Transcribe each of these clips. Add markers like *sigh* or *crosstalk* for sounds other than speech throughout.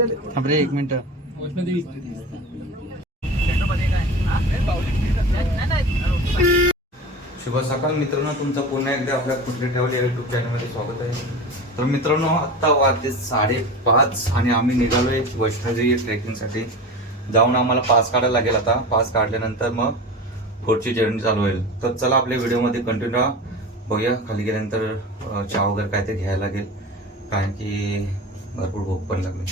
थांब रे एक मिनिट. शुभ सकाळ मित्रांनो तुमचं पुन्हा एकदा आपल्या कुठले ठेवले युट्यूब चॅनलमध्ये स्वागत आहे. तर मित्रांनो आत्ता वाजले साडेपाच आणि आम्ही निघालोय वैष्णोदेवी ट्रेकिंगसाठी जाऊन आम्हाला पास काढायला लागेल आता. पास काढल्यानंतर मग पुढची जर्नी चालू होईल. तर चला आपल्या व्हिडिओमध्ये कंटिन्यू राहा. बघूया खाली गेल्यानंतर चहा वगैरे काय ते घ्यायला लागेल. कारण की भरपूर भूक पण लागली.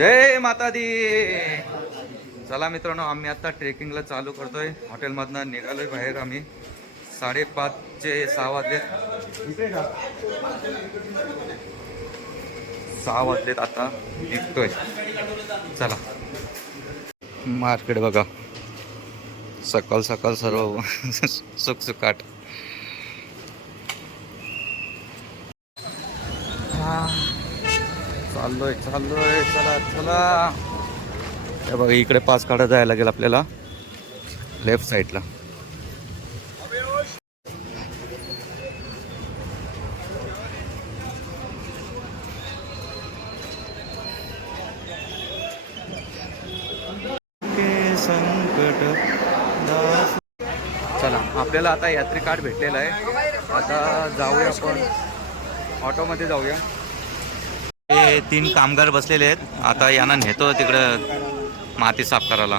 जय माता दी चला मित्रांनो आम्ही आता ट्रेकिंगला चालू करतोय. हॉटेलमधनं निघालोय बाहेर आम्ही. साडेपाचचे सहा वाजलेत सहा वाजलेत आता. निघतोय. चला. मार्केट बघा. सकाळ सकाळ सर्व *laughs* सुकसुकाट. चाललोय चाललोय. चला चला. हे बघा इकडे पाच काढा जायला लागेल आपल्याला. लेफ्ट साईडला संकट चला आपल्याला आता यात्री कार्ड भेटलेलं आहे. आता जाऊया आपण. ऑटोमध्ये जाऊया. तीन कामगार बसलेले आहेत. आता यांना नेतो तिकडं माती साफ करायला.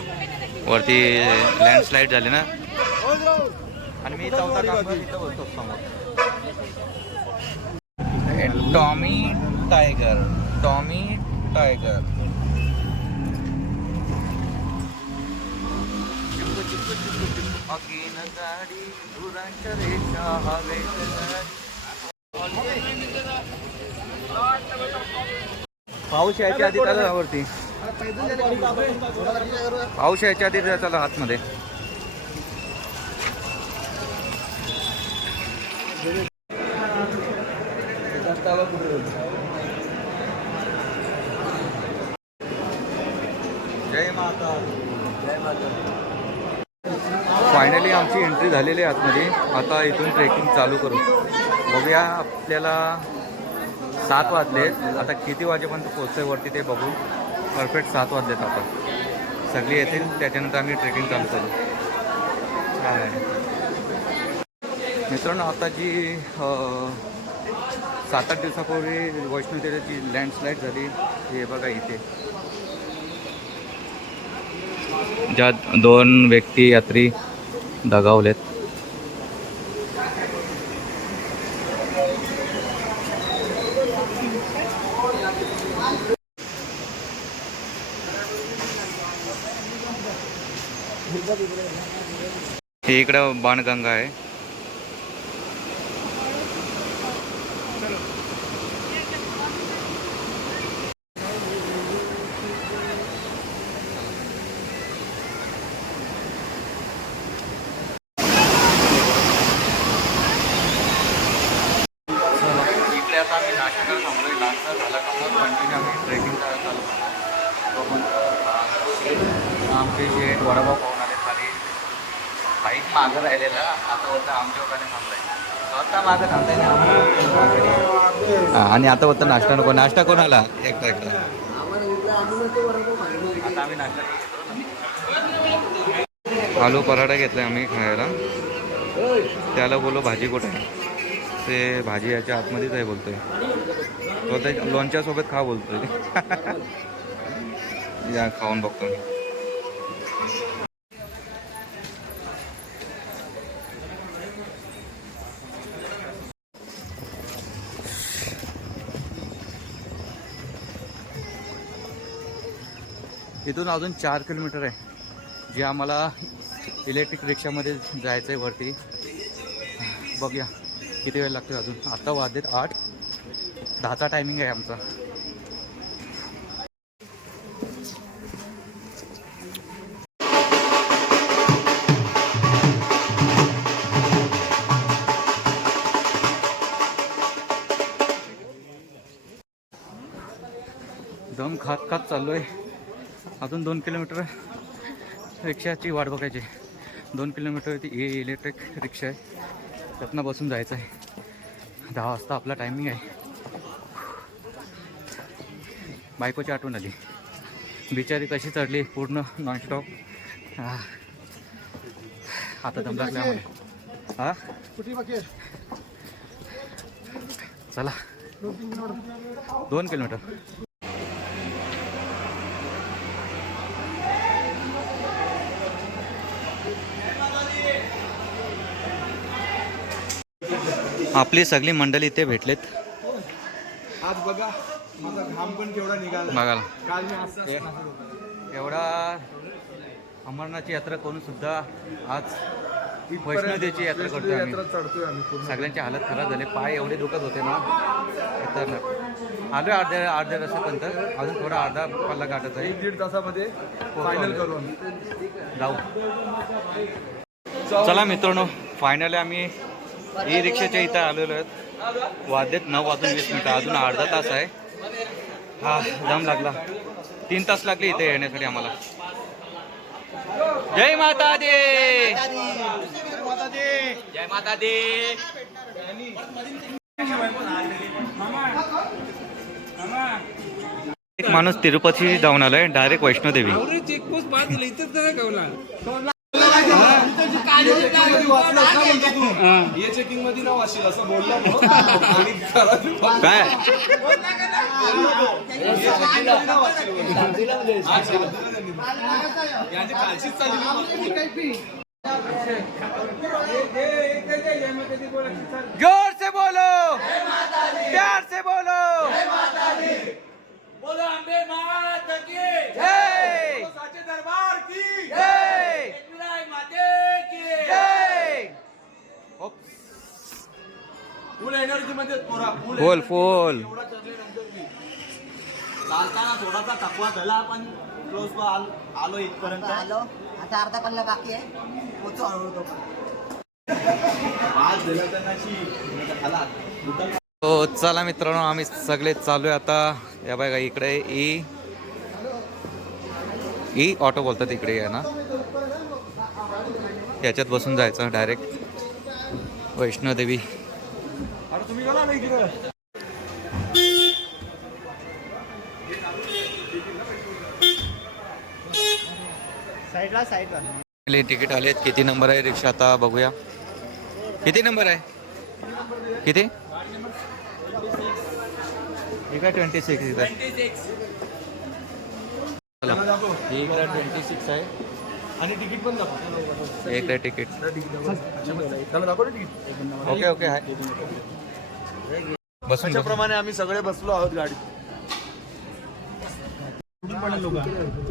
वरती लँडस्लाईड झाली ना. आणि मी चौथा कामगार समोर. टॉमी टायगर टॉमी टायगर हवेत. पाऊस यायच्या आधी त्याला वरती. पाऊस यायच्या आधी त्याला आतमध्ये. जय माता जय माता फायनली आमची एंट्री झालेली आहे आतमध्ये. आता इथून ट्रेकिंग चालू करू. बघूया आपल्याला सात वाजले. आता किती वाजेपर्यंत पोचतोय वरती ते बघू परफेक्ट सात वाजलेत आता. सगळी येतील त्याच्यानंतर आम्ही ट्रेकिंग चालू करू. छान आहे. मित्रांनो आता जी सात आठ दिवसापूर्वी वैष्णोदेवीची लँडस्लाईड झाली हे बघा इथे. ज्यात दोन व्यक्ती यात्री दगावलेत. हे इकडं बाणगंगा आहे चला इकडे आता आम्ही नाश्ता करायला थांबलोय नाश्ता झाला का मग कंटिन्यू आम्ही ट्रेकिंग करायला चालू करणार. तोपर्यंत आमचे जे वडापाव पाहून आले खाली बाईक मागं राहिलेला आता होतं आमच्या वगैरे थांबलाय स्वतः मागं थांबताय ना आम्ही. हा, आणि आता होतं नाश्ता नको. नाश्ता कोण आला एकटा एकटा. आता आम्ही नाश्ता आलू पराठा घेतलाय आम्ही खायला. त्याला बोलो भाजी कुठे आहे? ते भाजी याच्या आतमध्येच आहे बोलतोय. तो ते लोणच्या सोबत खा बोलतोय. *laughs* या खाऊन बघतो मी. इथून अजून चार किलोमीटर आहे. जे आम्हाला इलेक्ट्रिक रिक्षामध्ये जायचं आहे वरती. बघूया किती वेळ लागतो अजून? आता वाजेत आठ. दहाचा टायमिंग आहे आमचा. दम खात खात चाललो आहे अजून दोन किलोमीटर रिक्षाची वाट बघायची. दोन किलोमीटर ती ए इलेक्ट्रिक रिक्षा आहे. त्यातनं बसून जायचं आहे. दहा वाजता आपला टायमिंग आहे. बायकोची आठवण आली. बिचारी कशी चढली पूर्ण नॉनस्टॉप आता दम लागला आम्हाला. हा? चला. दोन किलोमीटर. आपली सगळी मंडळी इथे भेटलेत. आज बघा माझा घाम पण केवढा निघाला. बघायला. काल मी असं एवढा अमरनाथची यात्रा करून सुद्धा आज वैष्णोदेवीची यात्रा करतोय आम्ही. यात्रा चढतोय आम्ही पूर्ण. सगळ्यांची हालत खराब झाली. पाय एवढे दुखत होते ना. तर आलोय अर्ध्या अर्ध्या रस्त्यापर्यंत अजून थोडा अर्धा पल्ला गाठत आहे. एक दीड तासामध्ये फायनल करू आम्ही जाऊ. चला मित्रांनो फायनली आम्ही ई रिक्षाच्या इथं आलेलो आहेत. वाद्यात नऊ वाजून वीस मिनिटं. अजून अर्धा तास आहे. हा जम लागला. तीन तास लागले इथे येण्यासाठी आम्हाला. जय माता दे जय माता दे एक माणूस तिरुपती जाऊन आलाय डायरेक्ट वैष्णोदेवी. चेकिंगमध्ये नाव असेल असं बोलला काय. हा, जोर से बोलो प्यार से बोलो अम्बे माता की जय साचे दरबार की जय एकविराई माते की जय फुल एनर्जी मध्ये फुल बोल बोल एवढा चढल्यानंतर मी. चालताना थोडासा थकवा झाला पण क्लोज आलो इथपर्यंत. आलो. आता अर्धा पल्ला बाकी आहे. पोचू हळूहळू तोपर्यंत. आज झालं हो चला मित्रांनो आम्ही सगळे चालू आहे आता. या बघा इकडे ई. ई ऑटो बोलतात इकडे आहे ना. याच्यात बसून जायचं डायरेक्ट वैष्णोदेवी. तुम्ही गेला नाही इकडे. साईडला साईडला. तिकीट आलेत. किती नंबर आहे रिक्षा आता बघूया. किती नंबर आहे? किती? ट्वेंटी सिक्स इथं इकडे ट्वेंटी सिक्स आहे. आणि तिकीट पण दाखव. इकडे ना तिकीट. ओके ओके आहे बसून बसून. प्रमाणे आम्ही सगळे बसलो आहोत गाडीत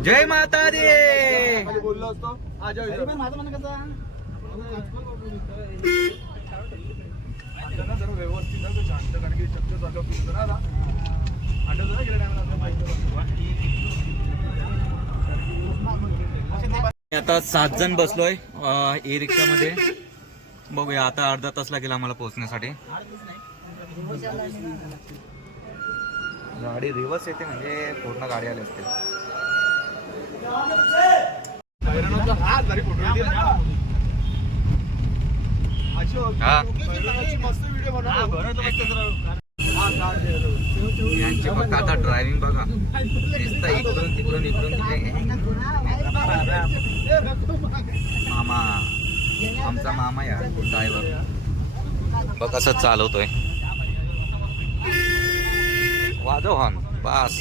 जय माता दे बोललो असतो. आता ना जरा व्यवस्थित ना तो शांत कारण की चक्कर चालू होती ना आता. आठवतं ना गेल्या टायमाला आपलं माहिती होतं. आता सात जण बसलोय ई रिक्षामध्ये बघूया आता अर्धा तास लागेल आम्हाला पोहोचण्यासाठी गाडी रिव्हर्स येते म्हणजे पूर्ण गाडी आली असते. हैराण यांचे फक्त आता ड्रायव्हिंग बघा. दिसत इकडून तिकडून इकडून तिकडे. मामा. आमचा मामा या ड्रायव्हर बघ कसं चालवतोय. वाजव हॉन बस.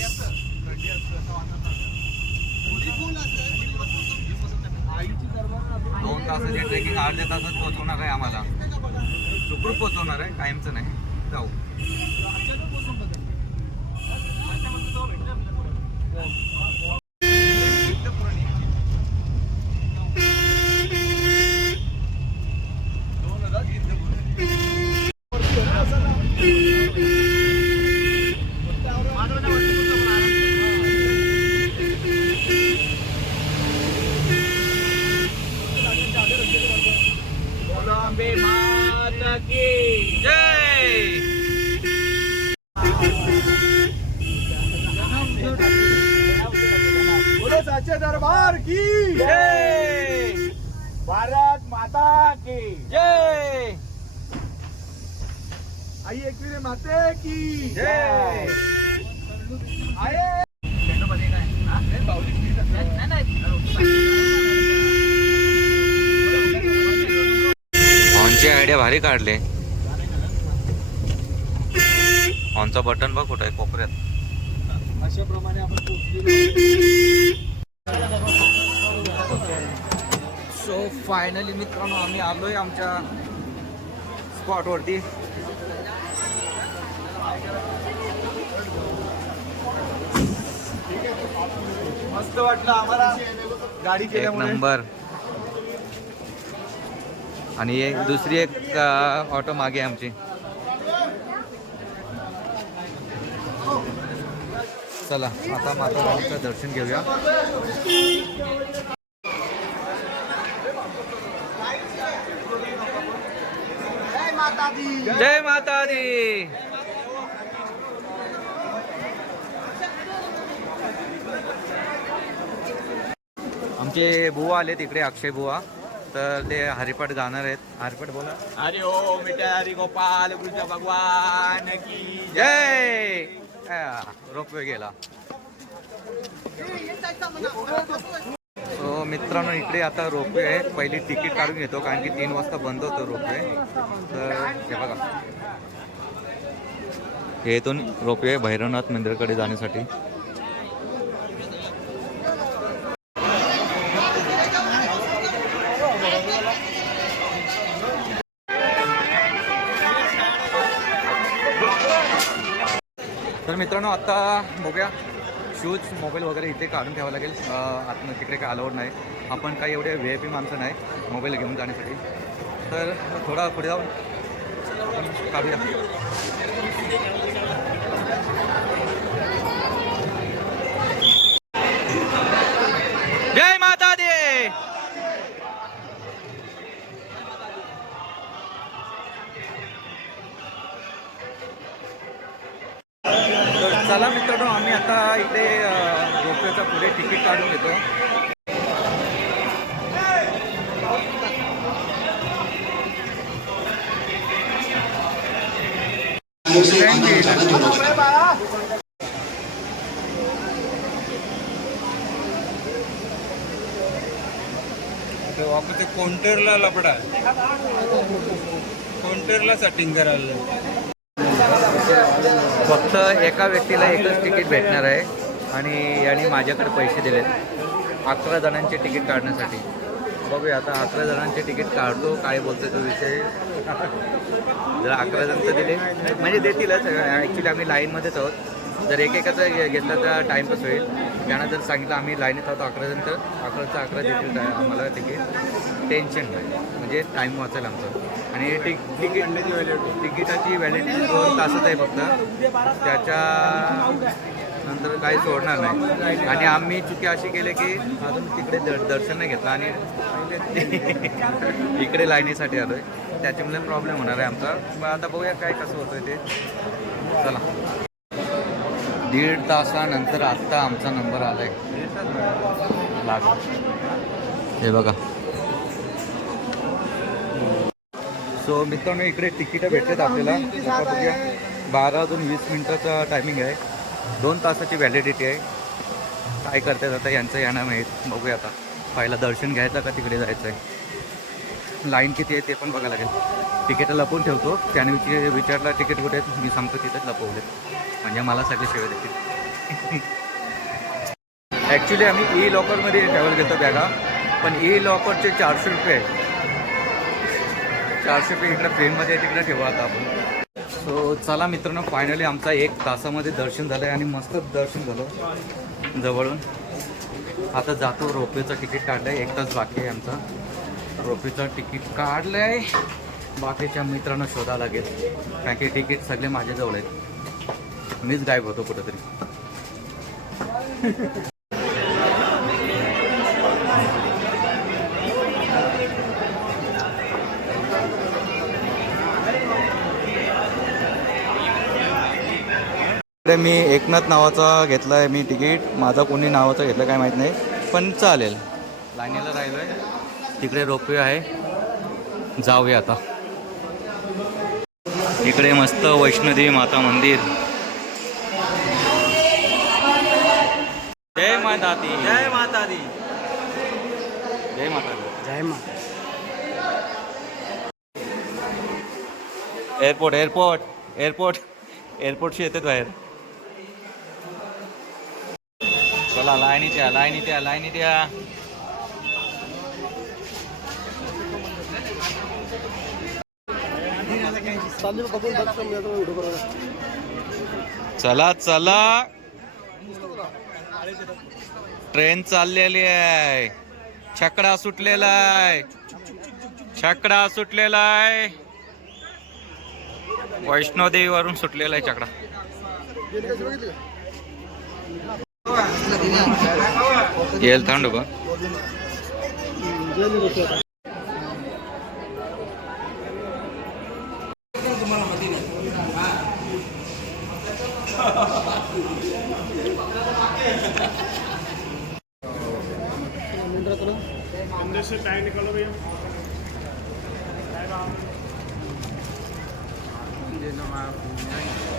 दोन तासाची ट्रेकिंग अर्ध्या तासात पोहोचवणार आहे आम्हाला. सुखरूप पोहोचवणार आहे कायमचं नाही. जाऊ दोन हजार तीन बोलो अम्बे माता की जय बोलो साचे दरबार की जय भारत माता की जय आई एकविरे माते की जय ऑनची भारी काढले ऑनचा बटन बघ कुठं आहे कोपऱ्यात. अशा प्रमाणे आपण सो फायनली मित्रांनो आम्ही आलोय आमच्या स्पॉटवरती मस्त वाटलं आम्हाला गाडी केल्यामुळे. नंबर. आणि एक दुसरी एक ऑटो मागे आमची. चला आता माता राणीचं दर्शन घेऊया. जय माता जय माता दी आमचे बुवा आले तिकडे अक्षय बुवा. तर ते हरिपाठ गाणार आहेत. हरिपाठ बोला. ओ मिठा हरी गोपाल कृष्ण भगवान की जय! रोपवे गेला. सो मित्रांनो इकडे आता रोपवे आहे पहिली तिकीट काढून घेतो कारण की तीन वाजता बंद होतं रोपवे तर हे बघा. हे इथून रोपवे भैरवनाथ मंदिराकडे जाण्यासाठी. मित्रांनो आत्ता बघूया. शूज मोबाईल वगैरे इथे काढून ठेवावं लागेल. आत तिकडे काय अलाउड नाही. आपण काही एवढे व्ही आय पी माणसं नाही मोबाईल घेऊन जाण्यासाठी. तर थोडा पुढे जाऊन आपण काढूया. पुढे तिकीट काढून घेतो ते कोंटरला लपडा कोंटरला सेटिंग करायला. फक्त एका व्यक्तीला एकच तिकीट भेटणार आहे. आणि याने माझ्याकडे पैसे दिलेत. अकरा जणांचे तिकीट काढण्यासाठी. बघूया आता अकरा जणांचे तिकीट काढतो काय बोलतो तो विषय. जर अकरा जणचं दिले. म्हणजे देतीलच. ॲक्च्युली आम्ही लाईनमध्येच आहोत. जर एक एकाचं घेतलं तर टाईमपास होईल. त्यांना जर सांगितलं आम्ही लाईनीत आहोत अकरा जण तर अकराचं अकरा देतील आम्हाला तिकीट. टेन्शन नाही. म्हणजे टाईम वाचेल आमचं. आणि टिक तिकीट तिकिटाची व्हॅलिडिटी दोन तासच आहे फक्त. त्याच्या नंतर काही सोडणार नाही. आणि आम्ही चुकी अशी केली की अजून तिकडे दर दर्शन नाही घेतलं. आणि *laughs* इकडे लाईनीसाठी आलो आहे त्याच्यामुळे प्रॉब्लेम होणार आहे आमचा. मग आता बघूया काय कसं होतं ते. चला. दीड तासानंतर आत्ता आमचा नंबर आला आहे लाग हे बघा. सो मित्रांनो इकडे तिकीटं भेटतात आपल्याला. आता बारा अजून वीस मिनटाचा टायमिंग आहे. दोन तासाची व्हॅलिडिटी आहे. काय करतात आता यांचं यांना माहीत. बघूया आता. पहिला दर्शन घ्यायचं का तिकडे जायचं आहे लाईन किती आहे ते पण बघायला लागेल. तिकीटं लपवून ठेवतो. त्याने विचार विचारला तिकीट कुठे मी सांगतो तिथेच लपवले म्हणजे मला सगळे सेवा देतील. *laughs* ॲक्च्युली आम्ही ई लॉकरमध्ये ट्रॅव्हल घेतो बॅगा. पण ई लॉकरचे चारशे रुपये आहे चारशे रुपये इकडे फ्रेममध्ये तिकडे ठेवा आता आपण. सो चला मित्रांनो फायनली आमचा एक तासामध्ये दर्शन झालं आहे आणि मस्त दर्शन झालं जवळून. आता जातो रोपवेचं तिकीट काढलं आहे एक तास बाकी आहे आमचा. रोपवेचं तिकीट काढलं आहे बाकीच्या मित्रांना शोधा लागेल कारण की तिकीट सगळे माझ्याजवळ आहेत. मीच गायब होतो कुठंतरी. इकडे मी एकनाथ नावाचा घेतला आहे मी तिकीट. माझा कोणी नावाचा घेतला काय माहीत नाही पण चालेल. लाईनीला राहिलो आहे तिकडे रोपवे आहे. जाऊया आता. इकडे मस्त वैष्णोदेवी माता मंदिर. जय माता दी जय माता दी जय माता दी जय मा एअरपोर्ट एअरपोर्ट एअरपोर्ट एअरपोर्टशी येतात बाहेर. चला लाईनीत या लाईनीत या लाईनीत या चला चला. ट्रेन चाललेली आहे. छकडा सुटलेला आहे. छकडा सुटलेला आहे. वैष्णोदेवी वरून सुटलेला आहे छकडा. येईल थंड का आयशा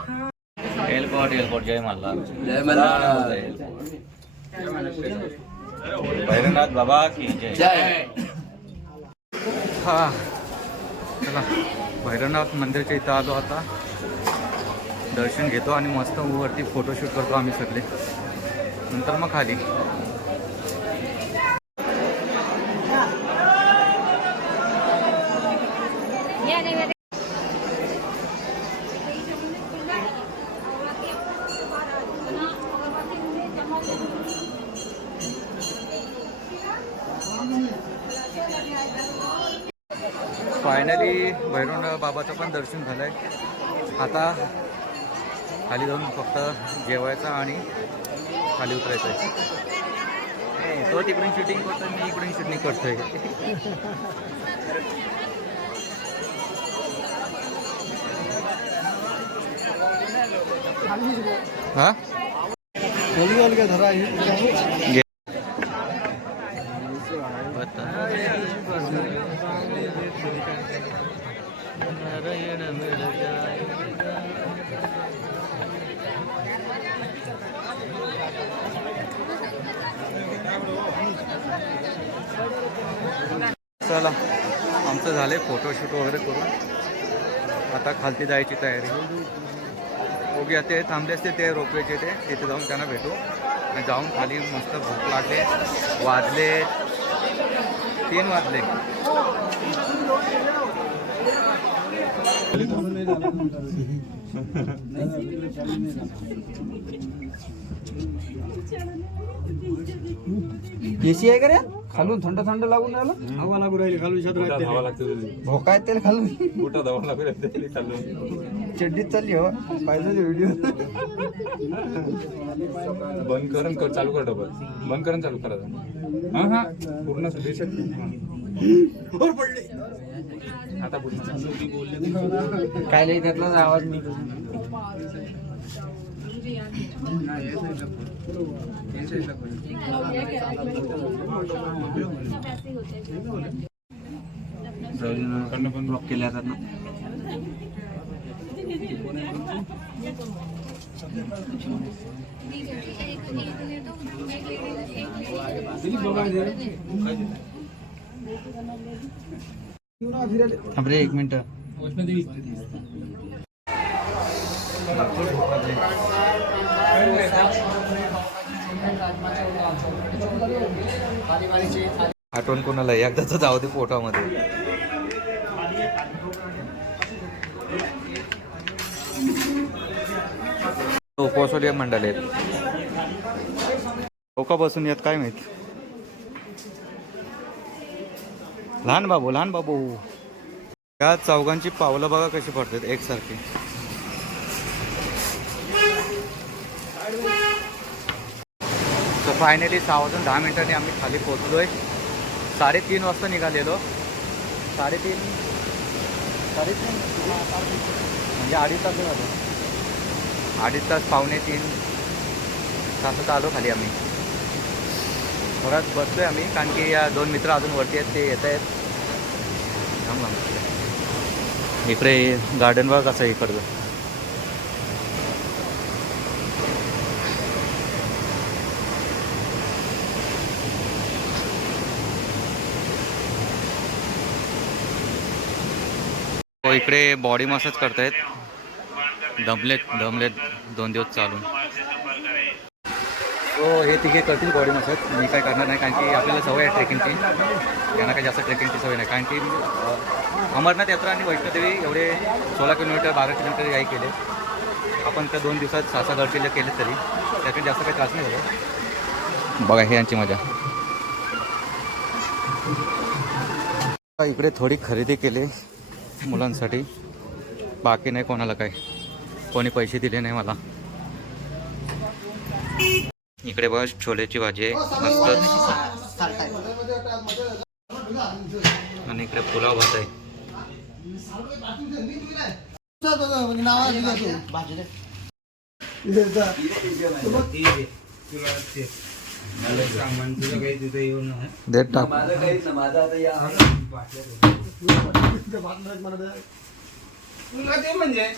एअरपोर्ट एअरपोर्ट जय मल्हार जय मल्हार भैरवनाथ बाबा की जय. हा. चला भैरवनाथ मंदिरच्या इथं आलो आता. दर्शन घेतो आणि मस्त वरती फोटोशूट करतो आम्ही सगळे. नंतर मग खाली फायनली भैरवनाथ बाबाचं पण दर्शन झालं आहे आता खाली जाऊन फक्त जेवायचं आणि खाली उतरायचं आहे तो तिकडून शूटिंग करतोय मी इकडून शूटिंग करतोय. हा? का धरा झाले फोटोशूट वगैरे करून. आता खालती जायची तयारी. बघूया ते थांबले असते ते रोपवेचे ते. तिथे जाऊन त्यांना भेटू. आणि जाऊन खाली मस्त भूक लागले. वाजले तीन वाजले. एसी आहे का रे? खालून थंड थंड लागून राहिलं? हवा लागू राहिली खालून छत भोका आहेत त्याला खालून. चड्डीत चालली हवा. पाहिजे व्हिडिओ बंद करून कर चालू कर डबल. बंद करून चालू करा. हा हा. पूर्ण देशात आता पूर्ण काय लई त्यातला आवाज मी ब्लॉक केले आता ना. रे एक मिनिट. आठवण कोणाला एकदाच जाऊ दे पोटामध्ये. उपवासवाली मंडळ. आहेत लोक बसून येत काय माहीत? लहान बाबू लहान बाबू. या चौघांची पावलं बघा कशी पडतात एकसारखी. तर फायनली सहा वाजून दहा मिनिटांनी आम्ही खाली पोहोचलोय. साडेतीन वाजता निघालेलो. साडेतीन साडेतीन म्हणजे अडीच तास झालो. अडीच तास पावणे तीन तासात आलो खाली आम्ही. थोडाच बसतोय आम्ही कारण की या दोन मित्र अजून वरती आहेत ते येत आहेत. थांब इकडे गार्डन बघ असं इकडचं. हो इकडे बॉडी मसाज करतायत. दमलेत दमलेत. दोन दिवस चालून. हो हे तिघे करतील बॉडी मसाज मी काय करणार नाही कारण की आपल्याला सवय आहे ट्रेकिंगची त्यांना काही जास्त ट्रेकिंगची सवय नाही कारण की अमरनाथ यात्रा आणि वैष्णोदेवी एवढे सोळा किलोमीटर बारा किलोमीटर काही केले. आपण त्या दोन दिवसात सहा सहा गड केले तरी त्याकडे जास्त काही त्रास नाही झाला. बघा हे यांची मजा. इकडे थोडी खरेदी केली मुलांसाठी. बाकी नाही कोणाला काय कोणी पैसे दिले नाही मला. इकडे बस छोलेची भाजी आहे मस्त. आणि इकडे पुलाव भात आहे. म्हणजे?